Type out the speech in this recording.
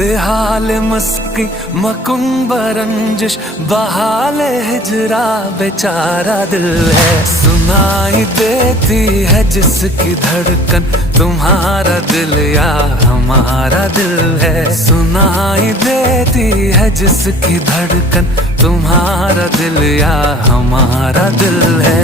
बेहाल मस्की मकुंब रंजिश बहाल हिजरा बेचारा दिल है। सुनाई देती है जिसकी धड़कन तुम्हारा दिल या हमारा दिल है। सुनाई देती है जिसकी धड़कन तुम्हारा दिल या हमारा दिल है।